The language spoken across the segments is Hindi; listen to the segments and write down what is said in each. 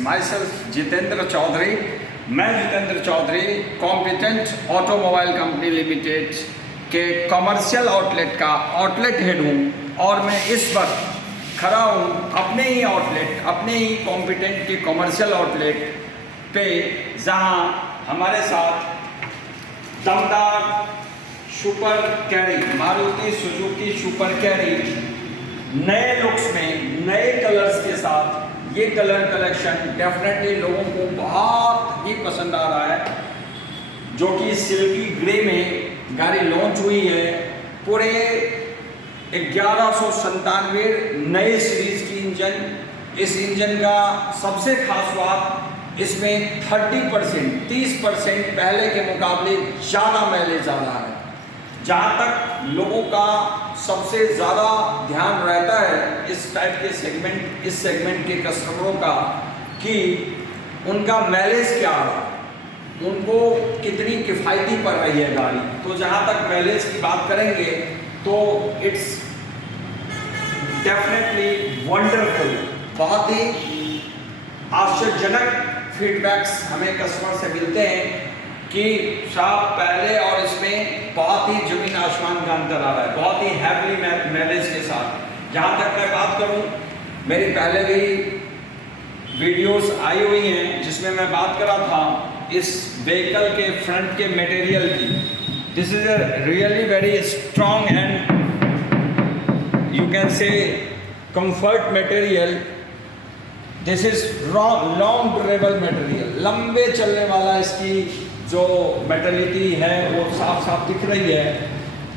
My self Jitendra Chaudhary. मैं Jitendra Chaudhary competent automobile company limited के कमर्शियल आउटलेट का आउटलेट हेड हूँ और मैं इस वक्त खड़ा हूँ अपने ही आउटलेट, अपने ही कॉम्पिटेंट के कमर्शियल आउटलेट पे, जहाँ हमारे साथ दमदार super carry, Maruti Suzuki super carry नए लुक्स में नए कलर्स के साथ, ये कलर कलेक्शन डेफिनेटली लोगों को बहुत ही पसंद आ रहा है, जो कि सिल्की ग्रे में गाड़ी लॉन्च हुई है। पूरे 1197 नए सीरीज की इंजन। इस इंजन का सबसे खास बात, इसमें 30% पहले के मुकाबले ज़्यादा माइलेज आ रहा है। जहाँ तक लोगों का सबसे ज़्यादा ध्यान रहता है इस टाइप के सेगमेंट, इस सेगमेंट के कस्टमरों का, कि उनका माइलेज क्या आ रहा है, उनको कितनी किफ़ायती पड़ रही है गाड़ी। तो जहाँ तक माइलेज की बात करेंगे तो इट्स डेफिनेटली वंडरफुल। बहुत ही आश्चर्यजनक फीडबैक्स हमें कस्टमर से मिलते हैं कि साहब पहले और इसमें बहुत ही ज़मीन आसमान का अंतर आ रहा है, बहुत ही हैवी माइलेज के साथ। जहाँ तक मैं बात करूँ, मेरी पहले भी वीडियोस आई हुई हैं जिसमें मैं बात कर रहा था इस व्हीकल के फ्रंट के मटेरियल की। This is a really very strong and you can से comfort material. This is long durable material, लंबे चलने वाला इसकी जो मेटलिटी है वो साफ साफ दिख रही है।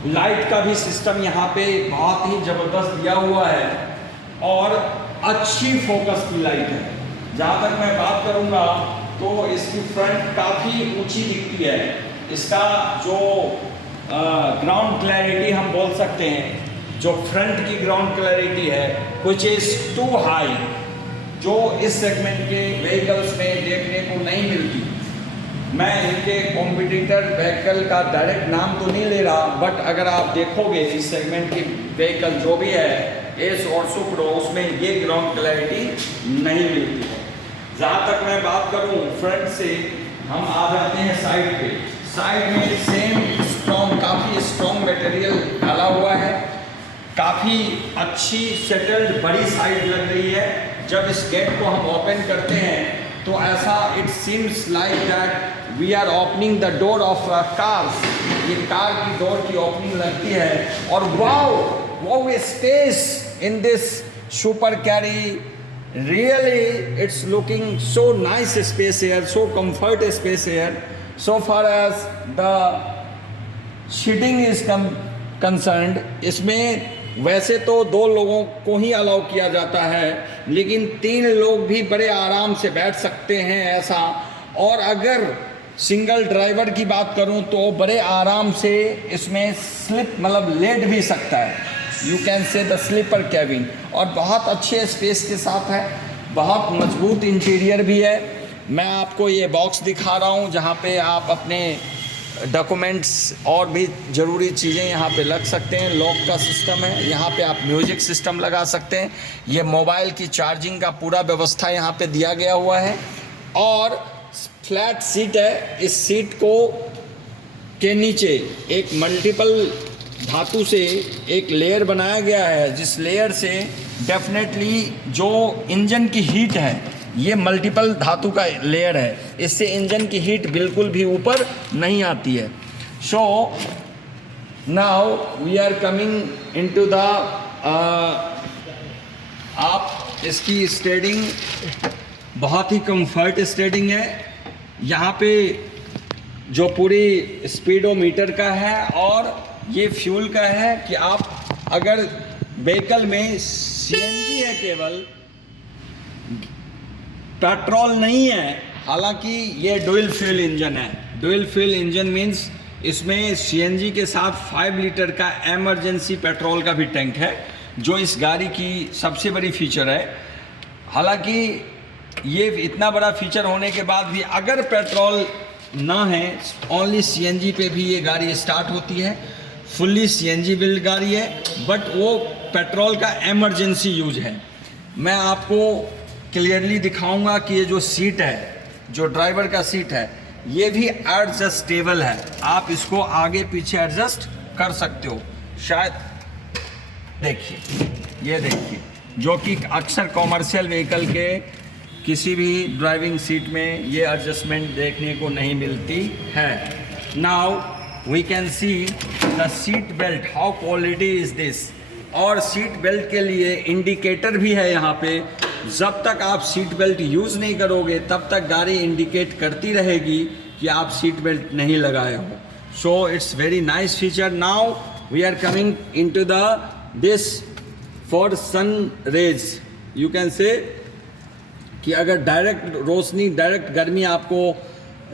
लाइट का भी सिस्टम यहाँ पे बहुत ही ज़बरदस्त दिया हुआ है और अच्छी फोकस की लाइट है। जहाँ तक मैं बात करूँगा तो इसकी फ्रंट काफ़ी ऊंची दिखती है। इसका जो ग्राउंड क्लैरिटी हम बोल सकते हैं, जो फ्रंट की ग्राउंड क्लैरिटी है विच इज़ टू हाई, जो इस सेगमेंट के व्हीकल्स में देखने को नहीं मिलती। मैं इनके कॉम्पिटिटर व्हीकल का डायरेक्ट नाम तो नहीं ले रहा, बट अगर आप देखोगे इस सेगमेंट की व्हीकल जो भी है एस और सुप्रो, उसमें ये ग्राउंड क्लैरिटी नहीं मिलती है। जहाँ तक मैं बात करूँ फ्रंट से, हम आ जाते हैं साइड पे। साइड में सेम स्ट्रॉन्ग, काफ़ी स्ट्रॉन्ग मटेरियल डाला हुआ है, काफ़ी अच्छी सेटल्ड बड़ी साइड लग रही है। जब इस गेट को हम ओपन करते हैं तो ऐसा it seems like that we are opening the door of cars. ये कार की डोर की ओपनिंग लगती है। और wow space in this super carry, really it's looking so nice space here, so comfort space here. So far as the seating is concerned, इसमें वैसे तो 2 लोगों को ही अलाउ किया जाता है, लेकिन 3 लोग भी बड़े आराम से बैठ सकते हैं ऐसा। और अगर सिंगल ड्राइवर की बात करूं तो बड़े आराम से इसमें स्लिप, मतलब लेट भी सकता है। You can say the sleeper cabin, और बहुत अच्छे स्पेस के साथ है, बहुत मजबूत इंटीरियर भी है। मैं आपको ये बॉक्स दिखा रहा हूँ जहाँ पे आप अपने डॉक्यूमेंट्स और भी ज़रूरी चीज़ें यहाँ पे लग सकते हैं। लॉक का सिस्टम है, यहाँ पे आप म्यूजिक सिस्टम लगा सकते हैं। ये मोबाइल की चार्जिंग का पूरा व्यवस्था यहाँ पे दिया गया हुआ है। और फ्लैट सीट है। इस सीट को के नीचे एक मल्टीपल धातु से एक लेयर बनाया गया है, जिस लेयर से डेफिनेटली जो इंजन की हीट है, ये मल्टीपल धातु का लेयर है, इससे इंजन की हीट बिल्कुल भी ऊपर नहीं आती है। So now we are coming into the आप इसकी स्टेयरिंग बहुत ही कंफर्ट स्टेयरिंग है। यहाँ पे जो पूरी स्पीडोमीटर का है और ये फ्यूल का है कि आप अगर व्हीकल में सीएनजी है, केवल पेट्रोल नहीं है, हालांकि ये डुअल फ्यूल इंजन है। डुअल फ्यूल इंजन मीन्स इसमें सीएनजी के साथ 5 लीटर का एमरजेंसी पेट्रोल का भी टैंक है, जो इस गाड़ी की सबसे बड़ी फीचर है। हालांकि ये इतना बड़ा फीचर होने के बाद भी अगर पेट्रोल ना है, ओनली सीएनजी पे भी ये गाड़ी स्टार्ट होती है। फुल्ली सीएनजी बिल्ड गाड़ी है, बट वो पेट्रोल का एमरजेंसी यूज है। मैं आपको क्लियरली दिखाऊंगा कि ये जो सीट है, जो ड्राइवर का सीट है, ये भी एडजस्टेबल है। आप इसको आगे पीछे एडजस्ट कर सकते हो। शायद देखिए, ये देखिए, जो कि अक्सर कॉमर्शियल व्हीकल के किसी भी ड्राइविंग सीट में ये एडजस्टमेंट देखने को नहीं मिलती है। Now we can see the seat belt, how quality is this. और सीट बेल्ट के लिए इंडिकेटर भी है यहाँ पे। जब तक आप सीट बेल्ट यूज़ नहीं करोगे तब तक गाड़ी इंडिकेट करती रहेगी कि आप सीट बेल्ट नहीं लगाए हो। So it's very nice feature. Now we are coming into the this for sun rays. You can say कि अगर डायरेक्ट रोशनी, डायरेक्ट गर्मी आपको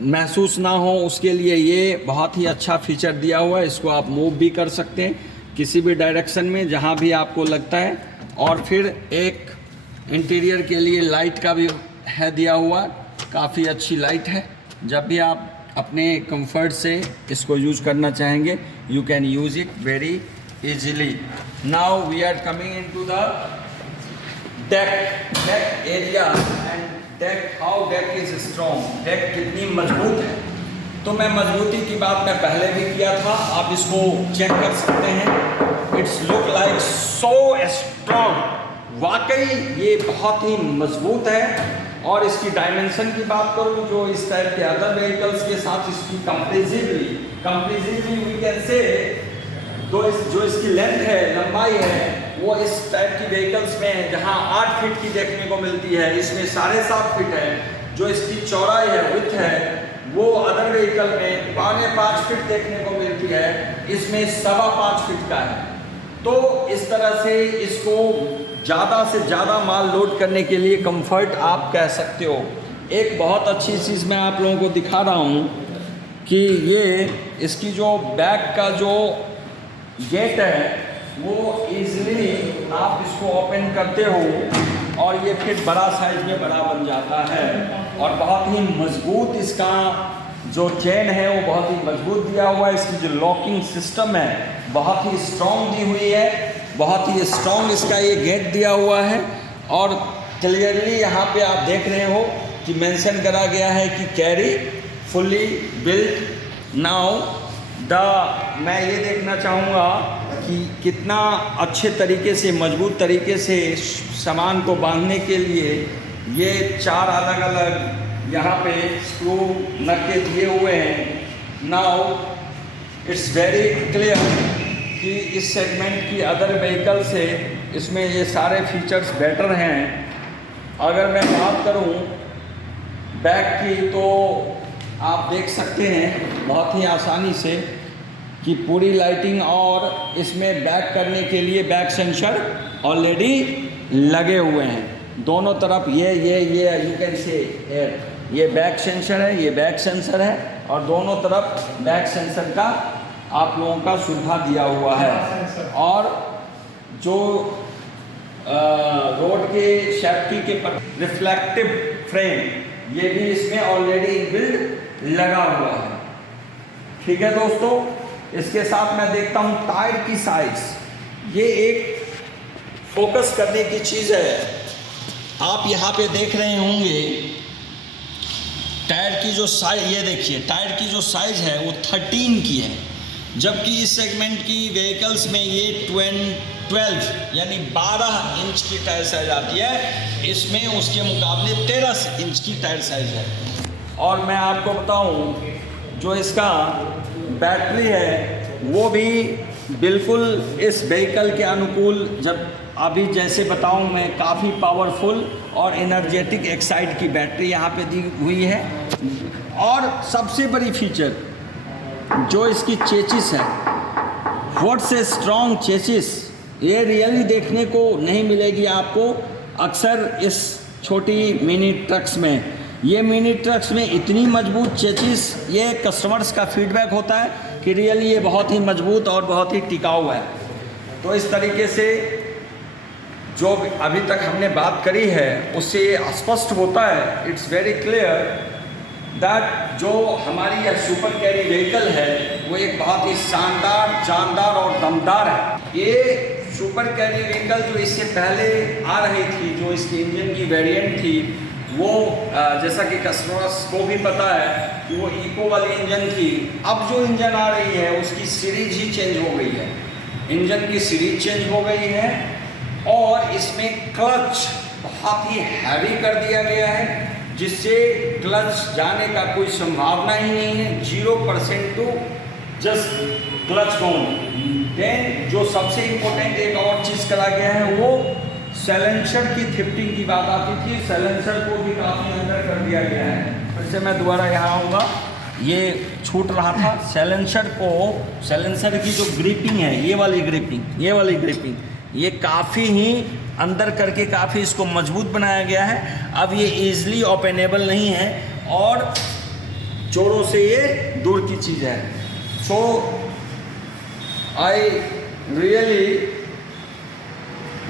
महसूस ना हो, उसके लिए ये बहुत ही अच्छा फीचर दिया हुआ है। इसको आप मूव भी कर सकते हैं किसी भी डायरेक्शन में जहाँ भी आपको लगता है। और फिर एक इंटीरियर के लिए लाइट का भी है दिया हुआ, काफ़ी अच्छी लाइट है। जब भी आप अपने कंफर्ट से इसको यूज़ करना चाहेंगे, you can use it very easily. Now we are coming into the deck area and deck, how deck is strong. Deck कितनी मजबूत है, तो मैं मजबूती की बात मैं पहले भी किया था, आप इसको चेक कर सकते हैं। It's look like so strong. वाकई ये बहुत ही मजबूत है। और इसकी डायमेंशन की बात करूँ, जो इस टाइप के अदर व्हीकल्स के साथ इसकी कंपेरेटिवली वी कैन से, जो इसकी लेंथ है, लंबाई है, वो इस टाइप की व्हीकल्स में जहाँ 8 फीट की देखने को मिलती है, इसमें 7.5 फीट है। जो इसकी चौड़ाई है, विड्थ है, वो अदर व्हीकल में 5.25 फीट देखने को मिलती है, इसमें 5.25 फीट का है। तो इस तरह से इसको ज़्यादा से ज़्यादा माल लोड करने के लिए कंफर्ट आप कह सकते हो। एक बहुत अच्छी चीज़ मैं आप लोगों को दिखा रहा हूँ कि ये इसकी जो बैक का जो गेट है, वो इजीली आप इसको ओपन करते हो और ये फिर बड़ा साइज में बड़ा बन जाता है। और बहुत ही मजबूत इसका जो चेन है वो बहुत ही मजबूत दिया हुआ है। इसकी जो लॉकिंग सिस्टम है बहुत ही स्ट्रॉन्ग दी हुई है, बहुत ही स्ट्रॉन्ग इसका ये गेट दिया हुआ है। और क्लियरली यहाँ पे आप देख रहे हो कि मेंशन करा गया है कि कैरी फुल्ली बिल्ट। नाउ मैं ये देखना चाहूँगा कि कितना अच्छे तरीके से, मजबूत तरीके से सामान को बांधने के लिए ये 4 अलग अलग यहाँ पे स्क्रू नक्के दिए हुए हैं। नाउ इट्स वेरी क्लियर कि इस सेगमेंट की अदर व्हीकल से इसमें ये सारे फीचर्स बेटर हैं। अगर मैं बात करूँ बैक की, तो आप देख सकते हैं बहुत ही आसानी से कि पूरी लाइटिंग, और इसमें बैक करने के लिए बैक सेंसर ऑलरेडी लगे हुए हैं दोनों तरफ। ये यू कैन से ये बैक सेंसर है, ये बैक सेंसर है, और दोनों तरफ बैक सेंसर का आप लोगों का सुविधा दिया हुआ है। और जो रोड के सेफ्टी के रिफ्लेक्टिव फ्रेम, ये भी इसमें ऑलरेडी इनबिल्ट लगा हुआ है। ठीक है दोस्तों, इसके साथ मैं देखता हूँ टायर की साइज। ये एक फोकस करने की चीज़ है। आप यहाँ पे देख रहे होंगे टायर की जो साइज, ये देखिए टायर की जो साइज है वो 13 की है, जबकि इस सेगमेंट की व्हीकल्स में ये 12 यानी 12 इंच की टायर साइज आती है। इसमें उसके मुकाबले 13 इंच की टायर साइज है। और मैं आपको बताऊं, जो इसका बैटरी है वो भी बिल्कुल इस व्हीकल के अनुकूल, जब अभी जैसे बताऊं मैं, काफ़ी पावरफुल और एनर्जेटिक एक्साइड की बैटरी यहाँ पे दी हुई है। और सबसे बड़ी फीचर जो इसकी चेचिस है, व्हाट्स ए स्ट्रॉन्ग चेचिस, ये रियली देखने को नहीं मिलेगी आपको अक्सर इस छोटी मिनी ट्रक्स में। ये मिनी ट्रक्स में इतनी मजबूत चेचिस, ये कस्टमर्स का फीडबैक होता है कि रियली ये बहुत ही मजबूत और बहुत ही टिकाऊ है। तो इस तरीके से जो अभी तक हमने बात करी है उससे ये स्पष्ट होता है, इट्स वेरी क्लियर दैट जो हमारी यह सुपर कैरी व्हीकल है वो एक बहुत ही शानदार, जानदार और दमदार है। ये सुपर कैरी व्हीकल जो इससे पहले आ रही थी, जो इसकी इंजन की वेरिएंट थी, वो जैसा कि कस्टमर्स को भी पता है कि वो इको वाली इंजन थी। अब जो इंजन आ रही है उसकी सीरीज ही चेंज हो गई है, इंजन की सीरीज चेंज हो गई है और इसमें क्लच बहुत ही हैवी कर दिया गया है, जिससे क्लच जाने का कोई संभावना ही नहीं है। 0% to just clutch down. Then जो सबसे इम्पोर्टेंट एक और चीज़ करा गया है वो साइलेंसर की थिफ्टिंग की बात आती थी, साइलेंसर को भी काफ़ी अंदर कर दिया गया है। फिर से मैं दोबारा यहाँ आऊँगा, ये छूट रहा था। साइलेंसर की जो ग्रिपिंग है, ये वाली ग्रिपिंग ये काफ़ी ही अंदर करके काफ़ी इसको मजबूत बनाया गया है। अब ये ईजिली ओपनेबल नहीं है और चोरों से ये दूर की चीज़ है। So I really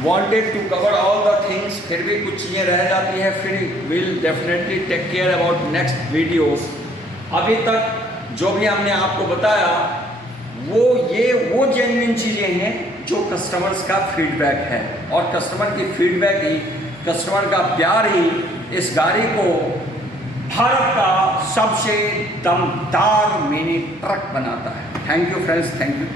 wanted to cover all the things, फिर भी कुछ चीज़ें रह जाती है, फिर will definitely take care about next videos. अभी तक जो भी हमने आपको बताया वो जेन्युइन चीज़ें हैं जो कस्टमर्स का फीडबैक है, और कस्टमर की फीडबैक ही, कस्टमर का प्यार ही इस गाड़ी को भारत का सबसे दमदार मिनी ट्रक बनाता है। Thank you friends, thank you.